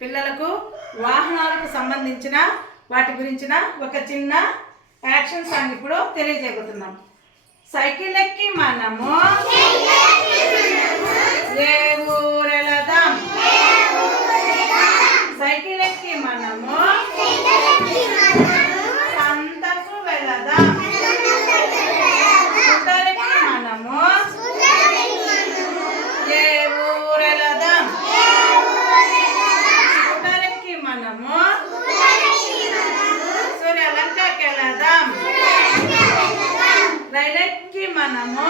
పిల్లలకు వాహనాలకు సంబంధించిన వాటి గురించిన ఒక చిన్న యాక్షన్ సాంగ్ ఇప్పుడు తెలియజేయబోతున్నాం. సైకిల్ ఎక్కి మనము ఏ ఊరెళదాం, సైకిల్ ఎక్కి మనము సంతకు వెళదాం, స్కూటర్ ఎక్కి మనము ఏ ఊరెళదాం, స్కూటర్ ఎక్కి మనము సూర్యలంకకి వెళదాం, రైలు ఎక్కి మనము